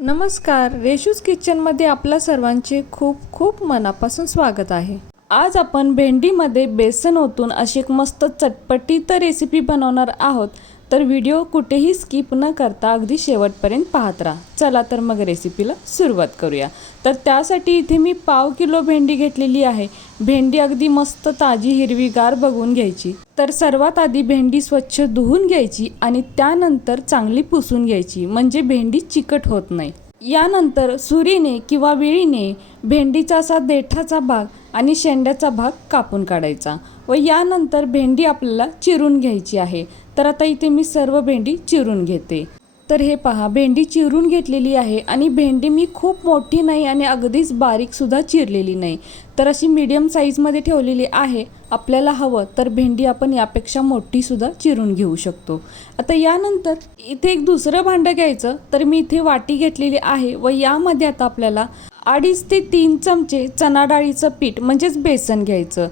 नमस्कार, रेशूज किचनमध्ये आपल्या सर्वांचे खूप खूप मनापासून स्वागत आहे। आज आपण भेंडीमध्ये बेसन ओतून अशी एक मस्त चटपटीत रेसिपी बनवणार आहोत। तर व्हिडिओ कुठेही स्किप न करता अगदी शेवटपर्यंत पाहत राहा। चला तर मग रेसिपीला सुरुवात करूया। तर त्यासाठी इथे मी पाव किलो भेंडी घेतलेली आहे। भेंडी अगदी मस्त ताजी हिरवीगार बघून घ्यायची। तर सर्वात आधी भेंडी स्वच्छ धुवून घ्यायची आणि त्यानंतर चांगली पुसून घ्यायची, म्हणजे भेंडी चिकट होत नाही। यानंतर सुरीने किंवा विळीने भेंडीचा असा देठाचा भाग आणि शेंड्याचा भाग कापून काढायचा व यानंतर भेंडी आपल्याला चिरून घ्यायची आहे। तर आता इथे मी सर्व भेंडी चिरून घेते। तर हे पहा, भेंडी चिरून घेतलेली आहे आणि भेंडी मी खूप मोठी नाही आणि अगदीच बारीक सुद्धा चिरलेली नाही, तर अशी मीडियम साईजमध्ये ठेवलेली आहे। आपल्याला हवं तर भेंडी आपण यापेक्षा मोठी सुद्धा चिरून घेऊ शकतो। आता यानंतर इथे एक दुसरं भांडं घ्यायचं। तर मी इथे वाटी घेतलेली आहे व यामध्ये आता आपल्याला 2.5 ते 3 चमचे चणा डाळीचं पीठ म्हणजेच बेसन घ्यायचं।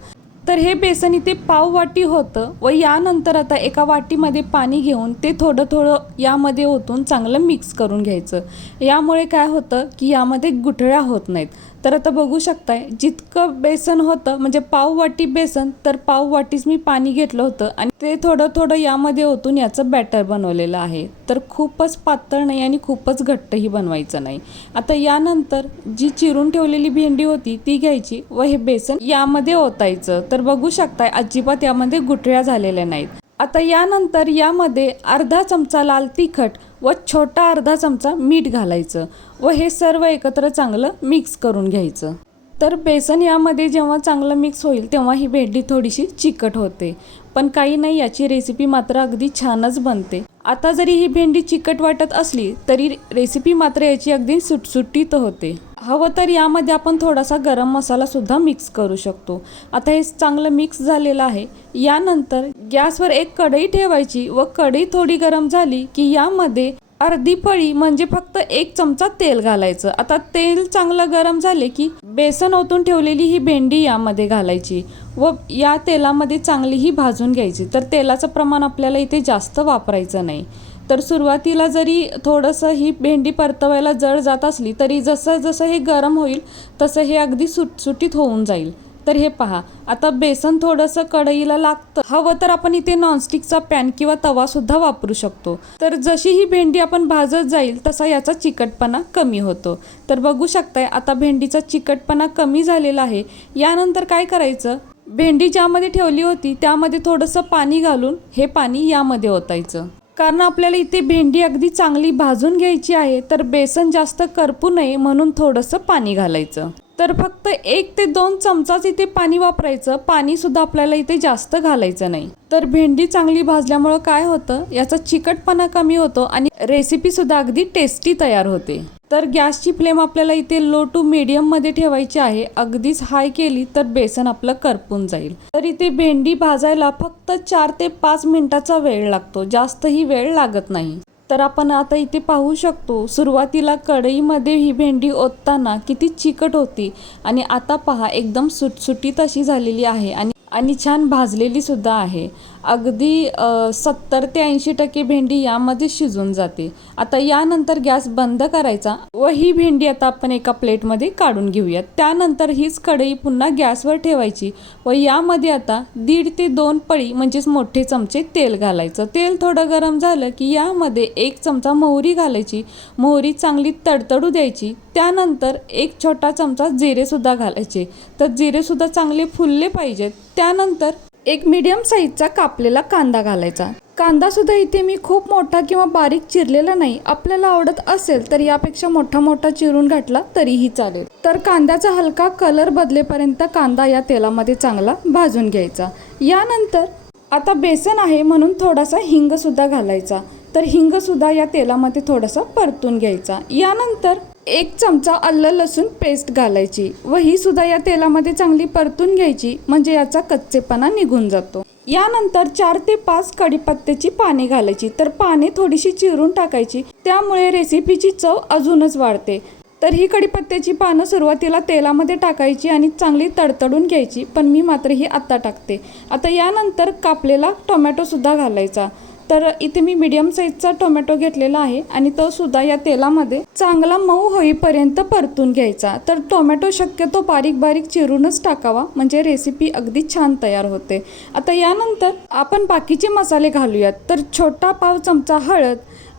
तर हे बेसन इथे पाव वाटी होतं व यानंतर आता एका वाटीमध्ये पाणी घेऊन ते थोडं थोडं यामध्ये ओतून चांगलं मिक्स करून घ्यायचं। यामुळे काय होतं की यामध्ये गुठळ्या होत नाहीत। तर आता बघू शकताय, जितकं बेसन होतं म्हणजे पाव वाटी बेसन, तर पाव वाटीच मी पाणी घेतलं होतं आणि ते थोडं थोडं यामध्ये ओतून याचं बॅटर बनवलेलं आहे। तर खूपच पातळ नाही आणि खूपच घट्टही बनवायचं नाही। आता यानंतर जी चिरून ठेवलेली भेंडी होती ती घ्यायची व हे बेसन यामध्ये ओतायचं। तर बघू शकताय, अजिबात यामध्ये गुठळ्या झालेल्या नाहीत। आता यानंतर यामध्ये अर्धा चमचा लाल तिखट व छोटा अर्धा चमचा मीठ घालायचं व हे सर्व एकत्र चांगलं मिक्स करून घ्यायचं। तर बेसन यामध्ये जेव्हा चांगलं मिक्स होईल तेव्हा ही भेंडी थोडीशी चिकट होते, पण काही नाही, याची रेसिपी मात्र अगदी छानच बनते। आता जरी ही भेंडी चिकट वाटत असली तरी रेसिपी मात्र याची अगदी सुटसुटीत होते। हवं तर यामध्ये आपण थोडासा गरम मसाला सुद्धा मिक्स करू शकतो। आता हे चांगलं मिक्स झालेलं आहे। यानंतर गॅसवर एक कढई ठेवायची व कढई थोडी गरम झाली की यामध्ये अर्धी पळी म्हणजे फक्त 1 चमचा तेल घालायचं। आता तेल चांगलं गरम झाले की बेसन ओतून ठेवलेली ही भेंडी यामध्ये घालायची व या तेलामध्ये चांगली ही भाजून घ्यायची। तर तेलाचं प्रमाण आपल्याला इथे जास्त वापरायचं नाही। तर सुरुवातीला जरी थोडंसं ही भेंडी परतवायला जड जात असली तरी जसं जसं हे गरम होईल तसं हे अगदी सुटसुटीत होऊन जाईल। तर हे पहा, आता बेसन थोडंसं कढईला लागतं। हवं तर आपण इथे नॉनस्टिकचा पॅन किंवा तवा सुद्धा वापरू शकतो। तर जशी ही भेंडी आपण भाजत जाईल तसा याचा चिकटपणा कमी होतो। तर बघू शकताय, आता भेंडीचा चिकटपणा कमी झालेला आहे। यानंतर काय करायचं, भेंडी ज्यामध्ये ठेवली होती त्यामध्ये थोडंसं पाणी घालून हे पाणी यामध्ये ओतायचं, कारण आपल्याला इथे भेंडी अगदी चांगली भाजून घ्यायची आहे। तर बेसन जास्त करपू नये म्हणून थोडंसं पाणी घालायचं। तर फक्त 1 ते 2 चमचाच इथे पाणी वापरायचं, पाणी सुद्धा आपल्याला इथे जास्त घालायचं नाही। तर भेंडी चांगली भाजल्यामुळं काय होतं, याचा चिकटपणा कमी होतो आणि रेसिपी सुद्धा अगदी टेस्टी तयार होते। तर गॅसची फ्लेम आपल्याला इथे लो टू मीडियम मध्ये ठेवायची आहे। अगदीच हाय केली तर बेसन आपलं करपून जाईल। तर इथे भेंडी भाजायला फक्त 4 ते 5 मिनिटाचा वेळ लागतो, जास्तही वेळ लागत नाही। तर आपण आता इथे पाहू शकतो, सुरुवातीला कढईमध्ये ही भेंडी ओतताना किती चिकट होती आणि आता पहा एकदम सुटसुटीत अशी झालेली आहे आणि छान भाजलेली सुद्धा आहे। अगदी 70 ते 80% भेंडी यामध्ये शिजून जाते। आता यानंतर गॅस बंद करायचा व ही भेंडी आता आपण एका प्लेटमध्ये काढून घेऊयात। त्यानंतर हीच कढई पुन्हा गॅसवर ठेवायची व यामध्ये आता 1.5 ते 2 पळी म्हणजेच मोठे चमचे तेल घालायचं। तेल थोडं गरम झालं की यामध्ये 1 चमचा मोहरी घालायची। मोहरी चांगली तडतडू द्यायची। त्यानंतर 1 छोटा चमचा जिरे सुद्धा घालायचे। तर जिरे सुद्धा चांगले फुलले पाहिजेत। त्यानंतर एक मीडियम साईजचा कापलेला कांदा घालायचा। कांदा सुद्धा इथे मी खूप मोठा किंवा बारीक चिरलेला नाही, आपल्याला आवडत असेल तर यापेक्षा मोठा चिरून घातला तरीही चालेल। तर कांद्याचा हलका कलर बदलेपर्यंत कांदा या तेलामध्ये चांगला भाजून घ्यायचा। यानंतर आता बेसन आहे म्हणून थोडासा हिंग सुद्धा घालायचा। तर हिंग सुद्धा या तेलामध्ये थोडासा परतून घ्यायचा। यानंतर 1 चमचा आलं लसूण पेस्ट घालायची व ही सुद्धा या तेलामध्ये चांगली परतून घ्यायची, म्हणजे याचा कच्चेपणा निघून जातो। यानंतर 4 ते 5 कढीपत्त्याची पाने घालायची। तर पाने थोडीशी चिरून टाकायची, त्यामुळे रेसिपीची चव अजूनच वाढते। तर ही कढीपत्त्याची पानं सुरुवातीला तेलामध्ये टाकायची आणि चांगली तडतडून घ्यायची, पण मी मात्र ही आत्ता टाकते। आता यानंतर कापलेला टोमॅटो सुद्धा घालायचा। तर इथे मी मीडियम साईजचा टोमॅटो घेतलेला आहे आणि तो सुद्धा या तेलामध्ये चांगला मऊ होईपर्यंत परतून घ्यायचा. तर टोमॅटो शक्यतो बारीक बारीक चिरूनच टाकावा, म्हणजे रेसिपी अगदी छान तयार होते. आता यानंतर आपण बाकीचे मसाले घालूयात. तर छोटा पाव चमचा हळद,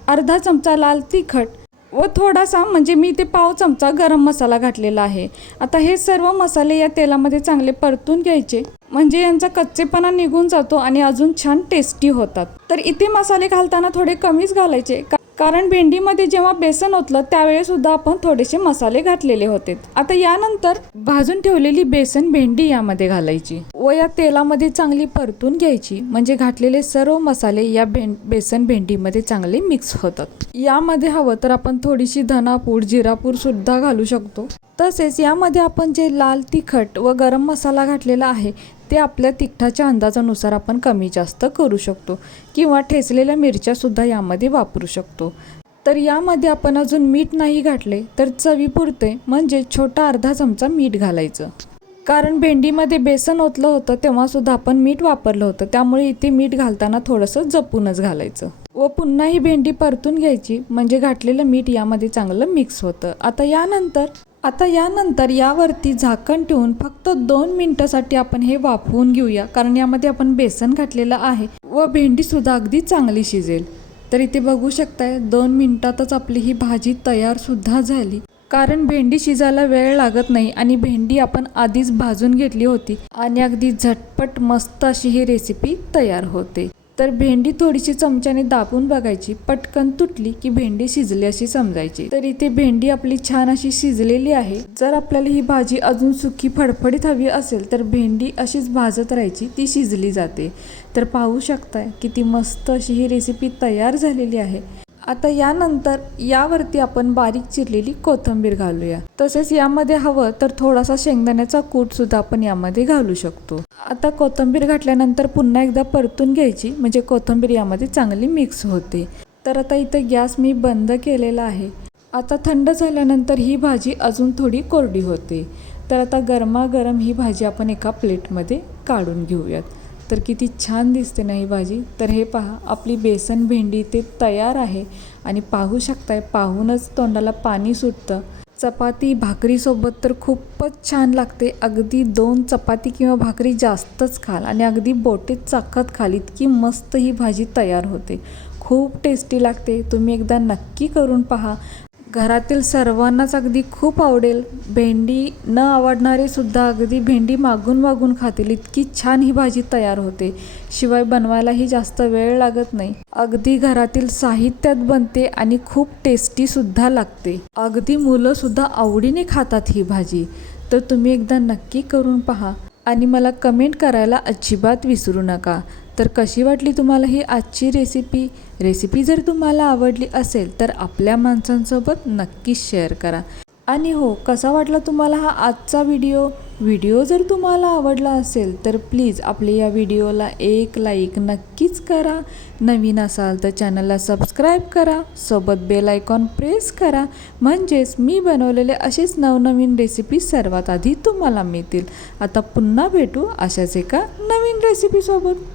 अर्धा चमचा लाल तिखट व थोडासा म्हणजे मी इथे पाव चमचा गरम मसाला घातलेला आहे. आता हे सर्व मसाले या तेलामध्ये चांगले परतून घ्यायचे, म्हणजे यांचा कच्चेपणा निघून जातो आणि अजून छान टेस्टी होतात. तर इथे मसाले घालताना थोडे कमीच घालायचे, कारण भेंडीमध्ये जेव्हा बेसन ओतलं त्यावेळेस सुद्धा आपण थोडेसे मसाले घातलेले होते. आता यानंतर भाजून ठेवलेली बेसन भेंडी यामध्ये घालायची व या तेलामध्ये चांगली परतून घ्यायची, म्हणजे घातलेले सर्व मसाले या बेसन भेंडीमध्ये चांगले मिक्स होतात. यामध्ये हवं तर आपण थोडीशी धनापूड, जिरापूड सुद्धा घालू शकतो. तसेच यामध्ये आपण जे लाल तिखट व गरम मसाला घातलेला आहे ते आपल्या तिखटाच्या अंदाजानुसार आपण कमी जास्त करू शकतो, किंवा ठेचलेल्या मिरच्या सुद्धा यामध्ये वापरू शकतो. तर यामध्ये आपण अजून मीठ नाही घातले तर चवीपुरते म्हणजे छोटा अर्धा चमचा मीठ घालायचं, कारण भेंडीमध्ये बेसन ओतलं होतं तेव्हा सुद्धा आपण मीठ वापरलं होतं, त्यामुळे इथे मीठ घालताना थोडंसं जपूनच घालायचं. व पुन्हा ही भेंडी परतून घ्यायची, म्हणजे घातलेलं मीठ यामध्ये चांगलं मिक्स होतं. आता यानंतर यावरती झाकण ठेवून फक्त 2 मिनिटासाठी आपण हे वाफवून घेऊया, कारण यामध्ये आपण बेसन घातलेलं आहे व भेंडी सुद्धा अगदी चांगली शिजेल. तर इथे बघू शकताय 2 मिनिटातच आपली ही भाजी तयार सुद्धा झाली, कारण भेंडी शिजायला वेळ लागत नाही आणि भेंडी आपण आधीच भाजून घेतली होती आणि अगदी झटपट मस्त अशी ही रेसिपी तयार होते. तर भेंडी थोडीशी चमच्याने दाबून बघायची, पटकन तुटली की भेंडी शिजली अशी समजायची. तर इथे भेंडी आपली छान अशी शिजलेली आहे. जर आपल्याला ही भाजी अजून सुकी फडफडीत हवी असेल तर भेंडी अशीच भाजत राहायची, ती शिजली जाते. तर पाहू शकताय किती मस्त अशी ही रेसिपी तयार झालेली आहे. आता यानंतर यावरती आपण बारीक चिरलेली कोथिंबीर घालूया. तसेच यामध्ये हवं तर थोडासा शेंगदाण्याचा कूट सुद्धा आपण यामध्ये घालू शकतो. आता कोथिंबीर घातल्यानंतर पुन्हा एकदा परतून घ्यायची, म्हणजे कोथिंबीर यामध्ये चांगली मिक्स होते. तर आता इथं गॅस मी बंद केलेला आहे. आता थंड झाल्यानंतर ही भाजी अजून थोडी कोरडी होते. तर आता गरमागरम ही भाजी आपण एका प्लेटमध्ये काढून घेऊयात. तर किती छान दिसते ना ही भाजी. तर हे पहा, आपली बेसन भेंडी ते तयार आहे आणि पाहू शकताय, पाहूनच तोंडाला पाणी सुटतं. चपाती भाकरीसोबत तर खूपच छान लागते. अगदी 2 चपाती किंवा भाकरी जास्तच खाल आणि अगदी बोटीत चाखत खाल, इतकी मस्त ही भाजी तयार होते. खूप टेस्टी लागते. तुम्ही एकदा नक्की करून पहा. घरातील सर्वांनाच अगदी खूप आवडेल. भेंडी न आवडणारे सुद्धा अगदी भेंडी मागून मागून खातील, इतकी छान ही भाजी तयार होते. शिवाय बनवायलाही जास्त वेळ लागत नाही. अगदी घरातील साहित्यात बनते आणि खूप टेस्टी सुद्धा लागते. अगदी मुलं सुद्धा आवडीने खातात ही भाजी. तर तुम्ही एकदा नक्की करून पहा आणि मला कमेंट करायला अजिबात विसरू नका. तर कशी वाटली तुम्हाला ही आजची रेसिपी जर तुम्हाला आवडली असेल तर आपल्या माणसांसोबत नक्कीच शेअर करा. आणि हो, कसा वाटला तुम्हाला हा आजचा व्हिडिओ जर तुम्हाला आवडला असेल तर प्लीज आपल्या या व्हिडिओला एक लाईक नक्कीच करा. नवीन असाल तर चॅनलला सबस्क्राईब करा, सोबत बेल आयकॉन प्रेस करा, म्हणजेच मी बनवलेले असेच नवनवीन रेसिपी सर्वात आधी तुम्हाला मिळतील. आता पुन्हा भेटू अशाच एका नवीन रेसिपीसोबत.